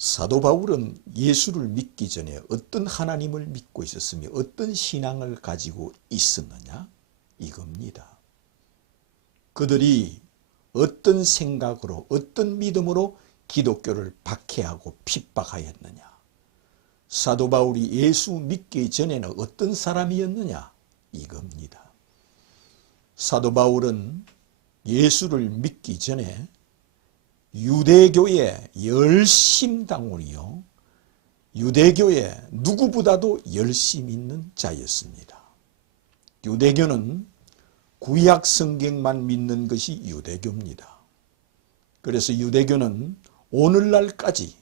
사도 바울은 예수를 믿기 전에 어떤 하나님을 믿고 있었으며 어떤 신앙을 가지고 있었느냐? 이겁니다. 그들이 어떤 생각으로 어떤 믿음으로 기독교를 박해하고 핍박하였느냐? 사도 바울이 예수 믿기 전에는 어떤 사람이었느냐? 이겁니다. 사도 바울은 예수를 믿기 전에 유대교의 열심당원이요, 유대교의 누구보다도 열심 있는 자였습니다. 유대교는 구약 성경만 믿는 것이 유대교입니다. 그래서 유대교는 오늘날까지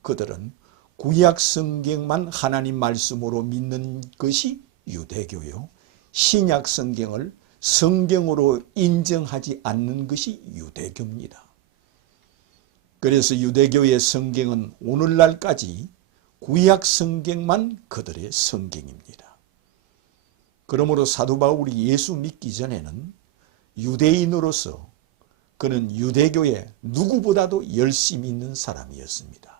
그들은 구약 성경만 하나님 말씀으로 믿는 것이 유대교요, 신약 성경을 성경으로 인정하지 않는 것이 유대교입니다. 그래서 유대교의 성경은 오늘날까지 구약 성경만 그들의 성경입니다. 그러므로 사도 바울이 예수 믿기 전에는 유대인으로서 그는 유대교의 누구보다도 열심히 있는 사람이었습니다.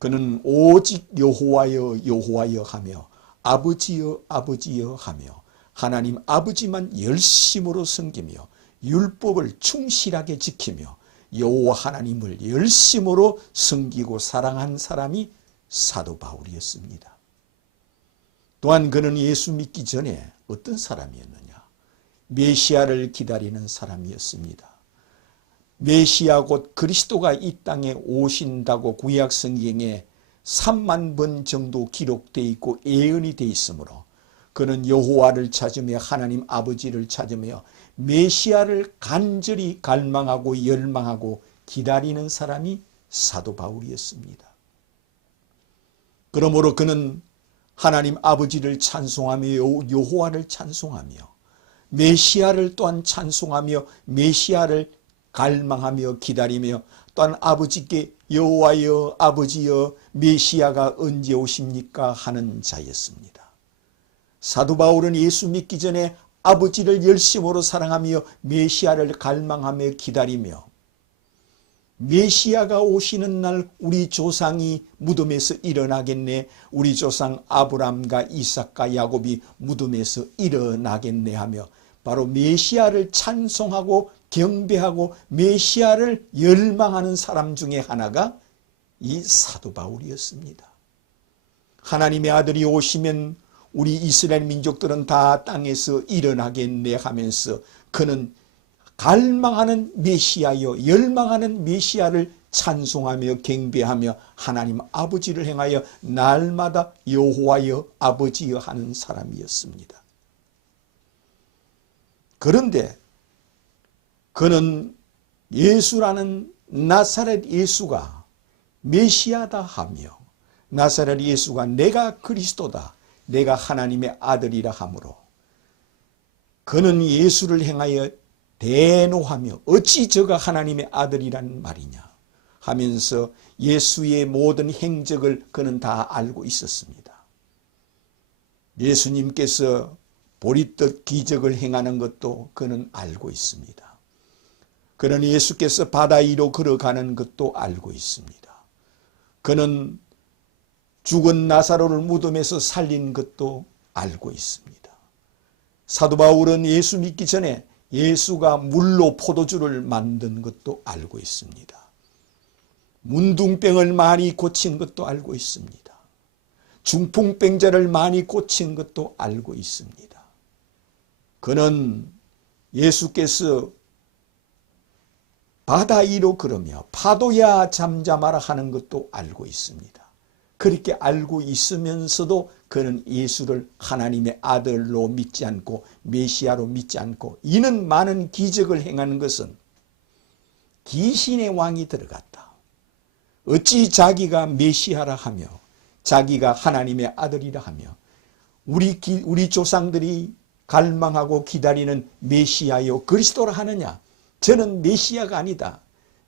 그는 오직 여호와여 여호와여 하며 아버지여 아버지여 하며 하나님 아버지만 열심으로 섬기며 율법을 충실하게 지키며 여호와 하나님을 열심으로 섬기고 사랑한 사람이 사도 바울이었습니다. 또한 그는 예수 믿기 전에 어떤 사람이었느냐? 메시아를 기다리는 사람이었습니다. 메시아 곧 그리스도가 이 땅에 오신다고 구약 성경에 3만 번 정도 기록되어 있고 예언이 되어 있으므로 그는 여호와를 찾으며 하나님 아버지를 찾으며 메시아를 간절히 갈망하고 열망하고 기다리는 사람이 사도 바울이었습니다. 그러므로 그는 하나님 아버지를 찬송하며 여호와를 찬송하며 메시아를 또한 찬송하며 메시아를 갈망하며 기다리며 또한 아버지께 여호와여 아버지여 메시아가 언제 오십니까 하는 자였습니다. 사도 바울은 예수 믿기 전에 아버지를 열심으로 사랑하며 메시아를 갈망하며 기다리며 메시아가 오시는 날 우리 조상이 무덤에서 일어나겠네, 우리 조상 아브람과 이삭과 야곱이 무덤에서 일어나겠네 하며 바로 메시아를 찬송하고 경배하고 메시아를 열망하는 사람 중에 하나가 이 사도 바울이었습니다. 하나님의 아들이 오시면 우리 이스라엘 민족들은 다 땅에서 일어나겠네 하면서 그는 갈망하는 메시아여 열망하는 메시아를 찬송하며 경배하며 하나님 아버지를 행하여 날마다 여호와여 아버지여 하는 사람이었습니다. 그런데 그는 예수라는 나사렛 예수가 메시아다 하며 나사렛 예수가 내가 그리스도다, 내가 하나님의 아들이라 하므로 그는 예수를 행하여 대노하며 어찌 저가 하나님의 아들이란 말이냐 하면서 예수의 모든 행적을 그는 다 알고 있었습니다. 예수님께서 보리떡 기적을 행하는 것도 그는 알고 있습니다. 그는 예수께서 바다 위로 걸어가는 것도 알고 있습니다. 그는 죽은 나사로를 무덤에서 살린 것도 알고 있습니다. 사도 바울은 예수 믿기 전에 예수가 물로 포도주를 만든 것도 알고 있습니다. 문둥병을 많이 고친 것도 알고 있습니다. 중풍병자를 많이 고친 것도 알고 있습니다. 그는 예수께서 바다 위로 걸으며 파도야 잠잠하라 하는 것도 알고 있습니다. 그렇게 알고 있으면서도 그는 예수를 하나님의 아들로 믿지 않고 메시아로 믿지 않고 이는 많은 기적을 행하는 것은 귀신의 왕이 들어갔다. 어찌 자기가 메시아라 하며 자기가 하나님의 아들이라 하며 우리 조상들이 갈망하고 기다리는 메시아요 그리스도라 하느냐? 저는 메시아가 아니다.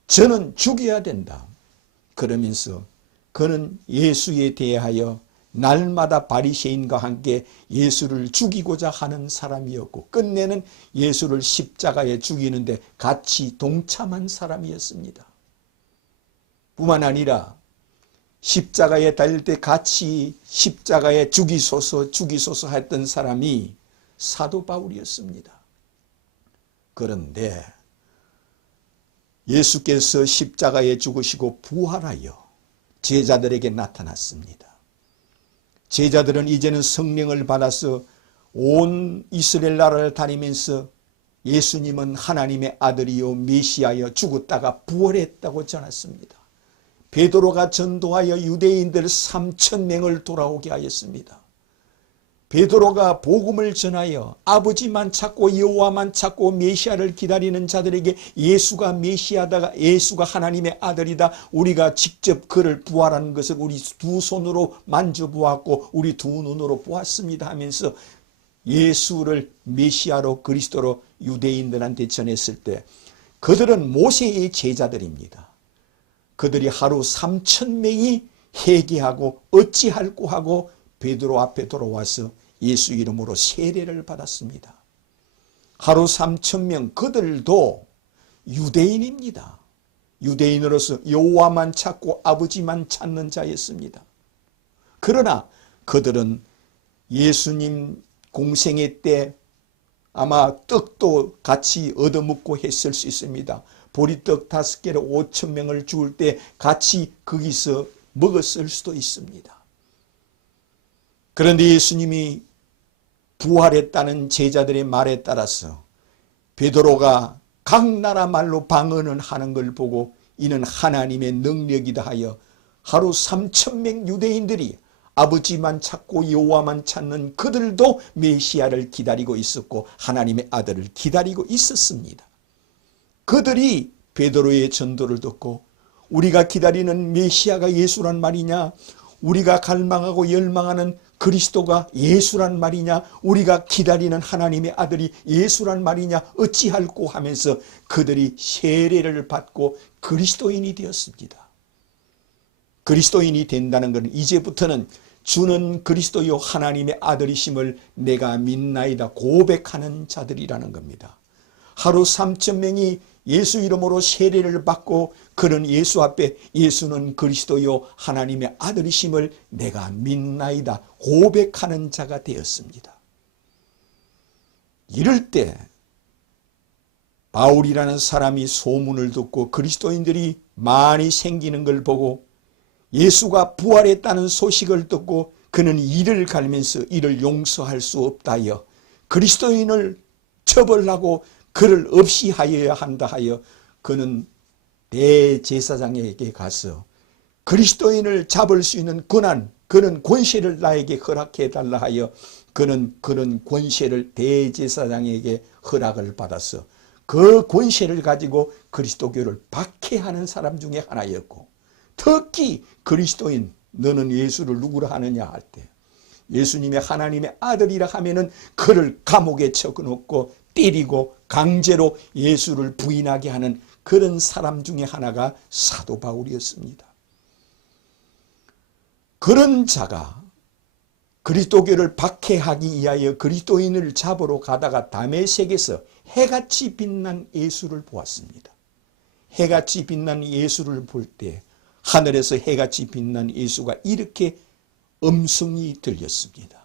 저는 죽여야 된다. 그러면서 그는 예수에 대하여 날마다 바리새인과 함께 예수를 죽이고자 하는 사람이었고 끝내는 예수를 십자가에 죽이는데 같이 동참한 사람이었습니다. 뿐만 아니라 십자가에 달릴 때 같이 십자가에 죽이소서 죽이소서 했던 사람이 사도 바울이었습니다. 그런데 예수께서 십자가에 죽으시고 부활하여 제자들에게 나타났습니다. 제자들은 이제는 성령을 받아서 온 이스라엘 나라를 다니면서 예수님은 하나님의 아들이요 메시아여 죽었다가 부활했다고 전했습니다. 베드로가 전도하여 유대인들 3,000명을 돌아오게 하였습니다. 베드로가 복음을 전하여 아버지만 찾고 여호와만 찾고 메시아를 기다리는 자들에게 예수가 메시아다, 예수가 하나님의 아들이다, 우리가 직접 그를 부활한 것을 우리 두 손으로 만져보았고 우리 두 눈으로 보았습니다 하면서 예수를 메시아로 그리스도로 유대인들한테 전했을 때 그들은 모세의 제자들입니다. 그들이 하루 3,000명이 회개하고 어찌할꼬 하고 베드로 앞에 돌아와서 예수 이름으로 세례를 받았습니다. 하루 3,000명, 그들도 유대인입니다. 유대인으로서 여호와만 찾고 아버지만 찾는 자였습니다. 그러나 그들은 예수님 공생애 때 아마 떡도 같이 얻어먹고 했을 수 있습니다. 보리떡 5개로 5,000명을 죽을 때 같이 거기서 먹었을 수도 있습니다. 그런데 예수님이 부활했다는 제자들의 말에 따라서 베드로가 각 나라 말로 방언을 하는 걸 보고 이는 하나님의 능력이다 하여 하루 3,000명 유대인들이 아버지만 찾고 여호와만 찾는 그들도 메시아를 기다리고 있었고 하나님의 아들을 기다리고 있었습니다. 그들이 베드로의 전도를 듣고 우리가 기다리는 메시아가 예수란 말이냐, 우리가 갈망하고 열망하는 그리스도가 예수란 말이냐, 우리가 기다리는 하나님의 아들이 예수란 말이냐 어찌할꼬 하면서 그들이 세례를 받고 그리스도인이 되었습니다. 그리스도인이 된다는 것은 이제부터는 주는 그리스도요 하나님의 아들이심을 내가 믿나이다 고백하는 자들이라는 겁니다. 하루 3,000명이 예수 이름으로 세례를 받고 그는 예수 앞에 예수는 그리스도요 하나님의 아들이심을 내가 믿나이다 고백하는 자가 되었습니다. 이럴 때 바울이라는 사람이 소문을 듣고 그리스도인들이 많이 생기는 걸 보고 예수가 부활했다는 소식을 듣고 그는 이를 갈면서 이를 용서할 수 없다 하여 그리스도인을 처벌하고 그를 없이 하여야 한다 하여 그는 대제사장에게 가서 그리스도인을 잡을 수 있는 권한, 그는 권세를 나에게 허락해 달라 하여 그는 그런 권세를 대제사장에게 허락을 받아서 그 권세를 가지고 그리스도교를 박해하는 사람 중에 하나였고, 특히 그리스도인 너는 예수를 누구라 하느냐 할 때 예수님의 하나님의 아들이라 하면은 그를 감옥에 쳐넣고 때리고 강제로 예수를 부인하게 하는 그런 사람 중에 하나가 사도 바울이었습니다. 그런 자가 그리스도교를 박해하기 위하여 그리스도인을 잡으러 가다가 다메섹에서 해같이 빛난 예수를 보았습니다. 해같이 빛난 예수를 볼 때 하늘에서 해같이 빛난 예수가 이렇게 음성이 들렸습니다.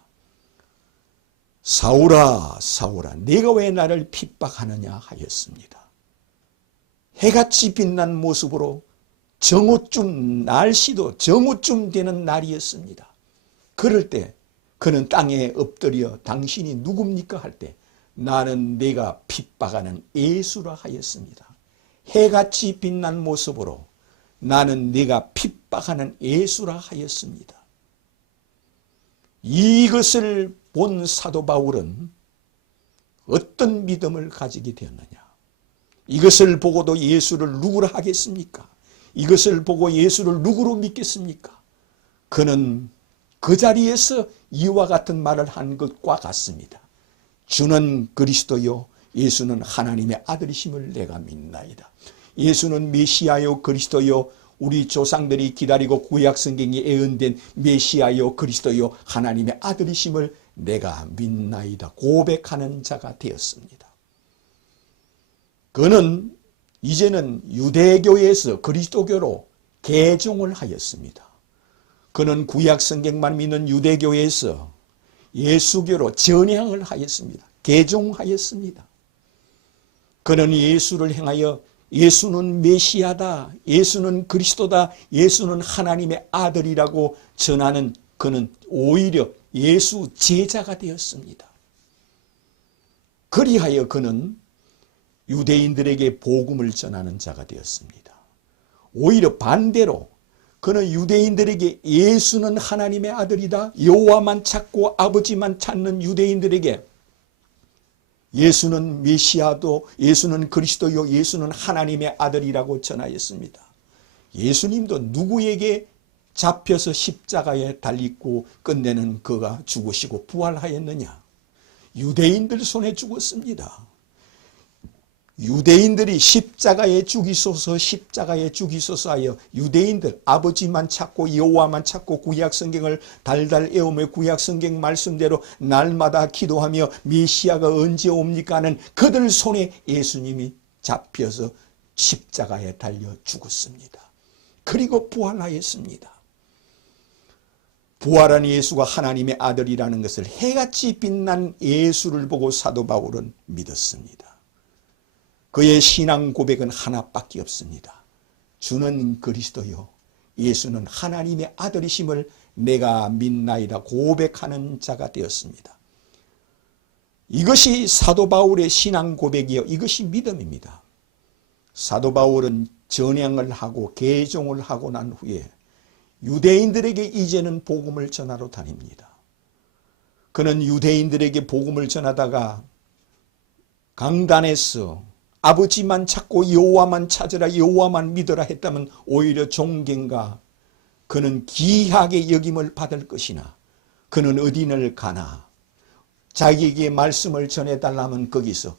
사울아 사울아 네가 왜 나를 핍박하느냐 하였습니다. 해같이 빛난 모습으로 정오쯤 날씨도 정오쯤 되는 날이었습니다. 그럴 때 그는 땅에 엎드려 당신이 누굽니까 할 때 나는 네가 핍박하는 예수라 하였습니다. 해같이 빛난 모습으로 나는 네가 핍박하는 예수라 하였습니다. 이것을 본 사도 바울은 어떤 믿음을 가지게 되었느냐? 이것을 보고도 예수를 누구라 하겠습니까? 이것을 보고 예수를 누구로 믿겠습니까? 그는 그 자리에서 이와 같은 말을 한 것과 같습니다. 주는 그리스도요 예수는 하나님의 아들이심을 내가 믿나이다. 예수는 메시아요 그리스도요 우리 조상들이 기다리고 구약 성경에 예언된 메시아요 그리스도요 하나님의 아들이심을 내가 믿나이다 고백하는 자가 되었습니다. 그는 이제는 유대교에서 그리스도교로 개종을 하였습니다. 그는 구약 성경만 믿는 유대교에서 예수교로 전향을 하였습니다. 개종하였습니다. 그는 예수를 향하여 예수는 메시아다, 예수는 그리스도다, 예수는 하나님의 아들이라고 전하는 그는 오히려 예수 제자가 되었습니다. 그리하여 그는 유대인들에게 복음을 전하는 자가 되었습니다. 오히려 반대로 그는 유대인들에게 예수는 하나님의 아들이다, 여호와만 찾고 아버지만 찾는 유대인들에게 예수는 메시아도, 예수는 그리스도요, 예수는 하나님의 아들이라고 전하였습니다. 예수님도 누구에게 잡혀서 십자가에 달리고 끝내는 그가 죽으시고 부활하였느냐? 유대인들 손에 죽었습니다. 유대인들이 십자가에 죽이소서 십자가에 죽이소서 하여 유대인들 아버지만 찾고 여호와만 찾고 구약성경을 달달 외우며 구약성경 말씀대로 날마다 기도하며 메시아가 언제 옵니까 하는 그들 손에 예수님이 잡혀서 십자가에 달려 죽었습니다. 그리고 부활하였습니다. 부활한 예수가 하나님의 아들이라는 것을 해같이 빛난 예수를 보고 사도 바울은 믿었습니다. 그의 신앙 고백은 하나밖에 없습니다. 주는 그리스도요, 예수는 하나님의 아들이심을 내가 믿나이다 고백하는 자가 되었습니다. 이것이 사도 바울의 신앙 고백이요, 이것이 믿음입니다. 사도 바울은 전향을 하고 개종을 하고 난 후에 유대인들에게 이제는 복음을 전하러 다닙니다. 그는 유대인들에게 복음을 전하다가 강단에서 아버지만 찾고 여호와만 찾으라, 여호와만 믿어라 했다면 오히려 존경과 그는 귀하게 여김을 받을 것이나 그는 어디를 가나 자기에게 말씀을 전해달라면 거기서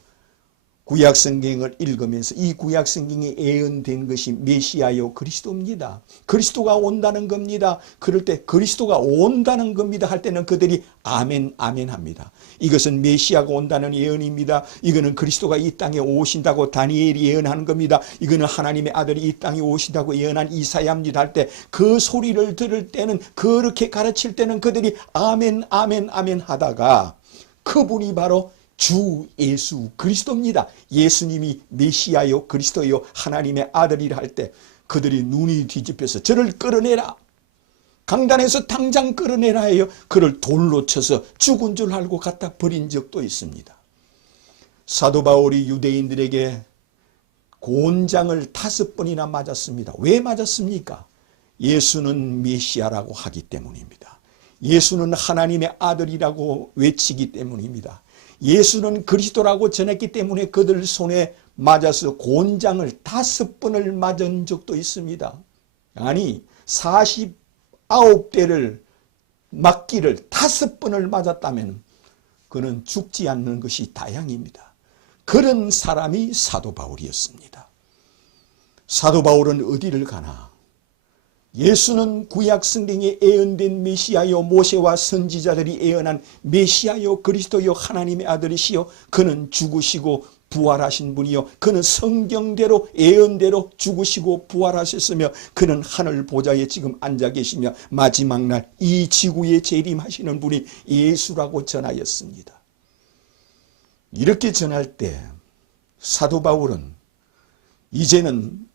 구약성경을 읽으면서 이 구약성경이 예언된 것이 메시아요 그리스도입니다. 그리스도가 온다는 겁니다. 그럴 때 그리스도가 온다는 겁니다 할 때는 그들이 아멘 아멘 합니다. 이것은 메시아가 온다는 예언입니다. 이거는 그리스도가 이 땅에 오신다고 다니엘이 예언하는 겁니다. 이거는 하나님의 아들이 이 땅에 오신다고 예언한 이사야입니다 할 때 그 소리를 들을 때는 그렇게 가르칠 때는 그들이 아멘 아멘 아멘 하다가 그분이 바로 주 예수 그리스도입니다. 예수님이 메시아요 그리스도요 하나님의 아들이라 할 때 그들이 눈이 뒤집혀서 저를 끌어내라, 강단에서 당장 끌어내라 해요. 그를 돌로 쳐서 죽은 줄 알고 갖다 버린 적도 있습니다. 사도 바울이 유대인들에게 곤장을 5번이나 맞았습니다. 왜 맞았습니까? 예수는 메시아라고 하기 때문입니다. 예수는 하나님의 아들이라고 외치기 때문입니다. 예수는 그리스도라고 전했기 때문에 그들 손에 맞아서 곤장을 5번을 맞은 적도 있습니다. 아니 49대를 맞기를 5번을 맞았다면 그는 죽지 않는 것이 다행입니다. 그런 사람이 사도 바울이었습니다. 사도 바울은 어디를 가나 예수는 구약 성경에 예언된 메시아요 모세와 선지자들이 예언한 메시아요 그리스도요 하나님의 아들이시요 그는 죽으시고 부활하신 분이요 그는 성경대로 예언대로 죽으시고 부활하셨으며 그는 하늘 보좌에 지금 앉아 계시며 마지막 날 이 지구에 재림하시는 분이 예수라고 전하였습니다. 이렇게 전할 때 사도 바울은 이제는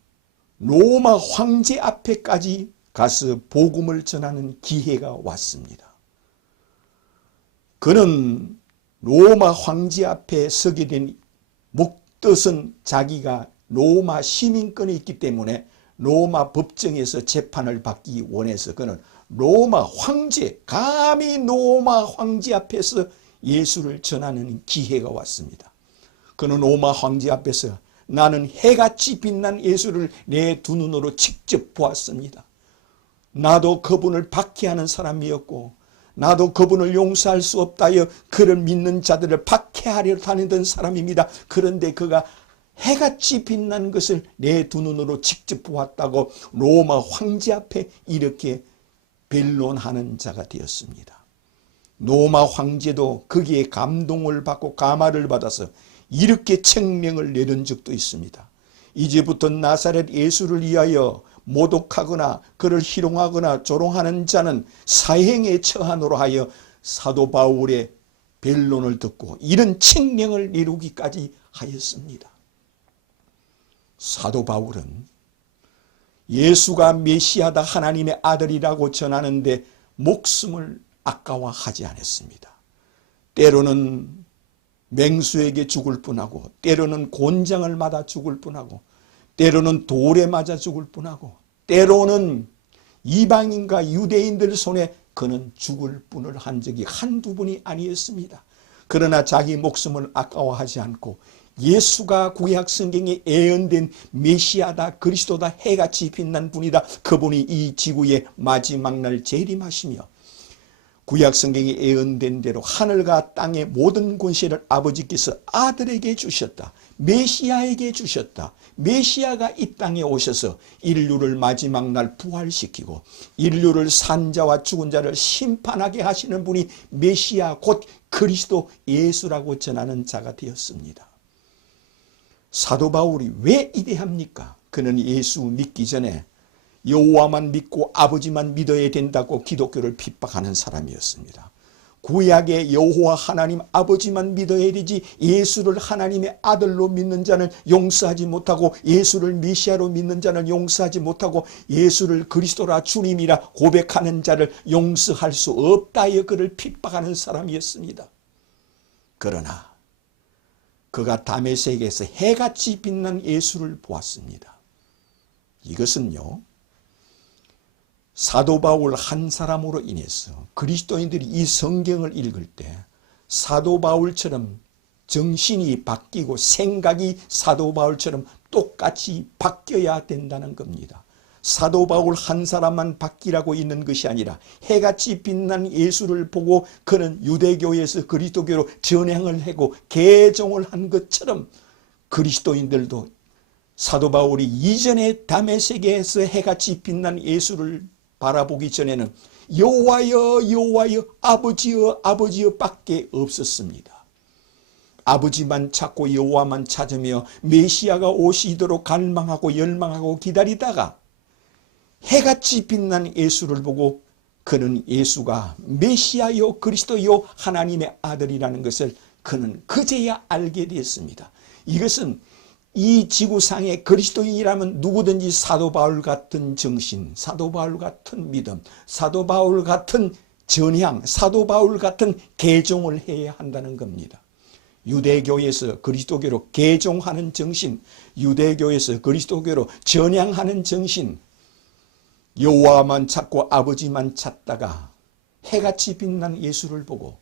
로마 황제 앞에까지 가서 복음을 전하는 기회가 왔습니다. 그는 로마 황제 앞에 서게 된 목뜻은 자기가 로마 시민권이 있기 때문에 로마 법정에서 재판을 받기 원해서 그는 로마 황제, 감히 로마 황제 앞에서 예수를 전하는 기회가 왔습니다. 그는 로마 황제 앞에서 나는 해같이 빛난 예수를 내 두 눈으로 직접 보았습니다. 나도 그분을 박해하는 사람이었고 나도 그분을 용서할 수 없다여 그를 믿는 자들을 박해하려 다니던 사람입니다. 그런데 그가 해같이 빛난 것을 내 두 눈으로 직접 보았다고 로마 황제 앞에 이렇게 변론하는 자가 되었습니다. 로마 황제도 거기에 감동을 받고 감화를 받아서 이렇게 책명을 내린 적도 있습니다. 이제부터 나사렛 예수를 위하여 모독하거나 그를 희롱하거나 조롱하는 자는 사형에 처하노라 하여 사도 바울의 변론을 듣고 이런 칙령을 이루기까지 하였습니다. 사도 바울은 예수가 메시아다 하나님의 아들이라고 전하는데 목숨을 아까워하지 않았습니다. 때로는 맹수에게 죽을 뻔하고, 때로는 곤장을 맞아 죽을 뻔하고, 때로는 돌에 맞아 죽을 뻔하고, 때로는 이방인과 유대인들 손에 그는 죽을 뻔을 한 적이 한두 번이 아니었습니다. 그러나 자기 목숨을 아까워하지 않고 예수가 구약 성경에 예언된 메시아다, 그리스도다, 해같이 빛난 분이다, 그분이 이 지구의 마지막 날 재림하시며 구약 성경에 예언된 대로 하늘과 땅의 모든 권세를 아버지께서 아들에게 주셨다. 메시아에게 주셨다. 메시아가 이 땅에 오셔서 인류를 마지막 날 부활시키고 인류를 산 자와 죽은 자를 심판하게 하시는 분이 메시아 곧 그리스도 예수라고 전하는 자가 되었습니다. 사도 바울이 왜 이래합니까? 그는 예수 믿기 전에 여호와만 믿고 아버지만 믿어야 된다고 기독교를 핍박하는 사람이었습니다. 구약의 여호와 하나님 아버지만 믿어야 되지 예수를 하나님의 아들로 믿는 자는 용서하지 못하고 예수를 메시아로 믿는 자는 용서하지 못하고 예수를 그리스도라 주님이라 고백하는 자를 용서할 수 없다여 그를 핍박하는 사람이었습니다. 그러나 그가 다메섹에서 해같이 빛난 예수를 보았습니다. 이것은요, 사도 바울 한 사람으로 인해서 그리스도인들이 이 성경을 읽을 때 사도 바울처럼 정신이 바뀌고 생각이 사도 바울처럼 똑같이 바뀌어야 된다는 겁니다. 사도 바울 한 사람만 바뀌라고 있는 것이 아니라 해같이 빛난 예수를 보고 그는 유대교에서 그리스도교로 전향을 하고 개종을 한 것처럼 그리스도인들도 사도 바울이 이전에 다메섹에서 해같이 빛난 예수를 바라보기 전에는 여호와여 여호와여 아버지여 아버지여 밖에 없었습니다. 아버지만 찾고 여호와만 찾으며 메시아가 오시도록 갈망하고 열망하고 기다리다가 해같이 빛난 예수를 보고 그는 예수가 메시아요 그리스도요 하나님의 아들이라는 것을 그는 그제야 알게 되었습니다. 이것은 이 지구상의 그리스도인이라면 누구든지 사도 바울 같은 정신, 사도 바울 같은 믿음, 사도 바울 같은 전향, 사도 바울 같은 개종을 해야 한다는 겁니다. 유대교에서 그리스도교로 개종하는 정신, 유대교에서 그리스도교로 전향하는 정신, 여호와만 찾고 아버지만 찾다가 해같이 빛난 예수를 보고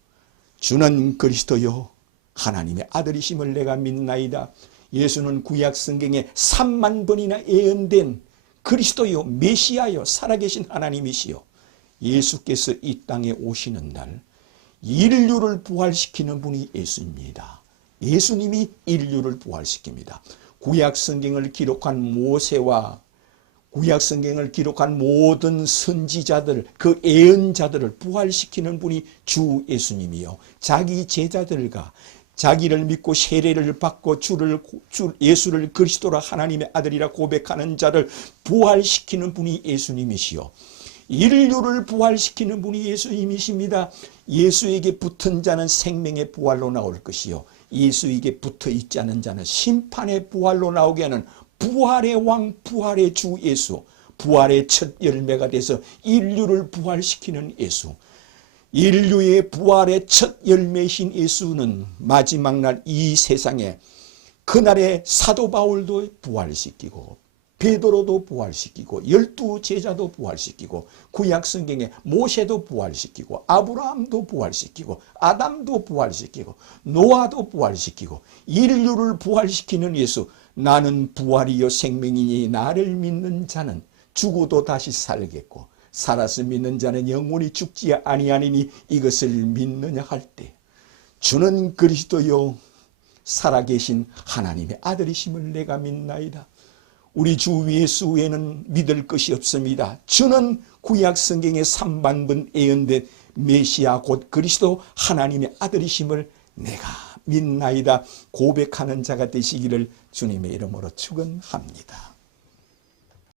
주는 그리스도요 하나님의 아들이심을 내가 믿나이다. 예수는 구약 성경에 3만 번이나 예언된 그리스도요 메시아요 살아계신 하나님이시요 예수께서 이 땅에 오시는 날 인류를 부활시키는 분이 예수입니다. 예수님이 인류를 부활시킵니다. 구약 성경을 기록한 모세와 구약 성경을 기록한 모든 선지자들, 그 예언자들을 부활시키는 분이 주 예수님이요 자기 제자들과 자기를 믿고 세례를 받고 예수를 그리스도라 하나님의 아들이라 고백하는 자를 부활시키는 분이 예수님이시요 인류를 부활시키는 분이 예수님이십니다. 예수에게 붙은 자는 생명의 부활로 나올 것이요 예수에게 붙어 있지 않은 자는 심판의 부활로 나오게 하는 부활의 왕, 부활의 주 예수, 부활의 첫 열매가 돼서 인류를 부활시키는 예수, 인류의 부활의 첫 열매이신 예수는 마지막 날 이 세상에 그날의 사도 바울도 부활시키고 베드로도 부활시키고 12 제자도 부활시키고 구약 성경에 모세도 부활시키고 아브라함도 부활시키고 아담도 부활시키고 노아도 부활시키고 인류를 부활시키는 예수, 나는 부활이요 생명이니 나를 믿는 자는 죽어도 다시 살겠고 살아서 믿는 자는 영원히 죽지 아니하니니 이것을 믿느냐 할 때 주는 그리스도요 살아계신 하나님의 아들이심을 내가 믿나이다. 우리 주 예수 외에는 믿을 것이 없습니다. 주는 구약 성경에 3만 번 예언된 메시아 곧 그리스도 하나님의 아들이심을 내가 믿나이다 고백하는 자가 되시기를 주님의 이름으로 축원합니다.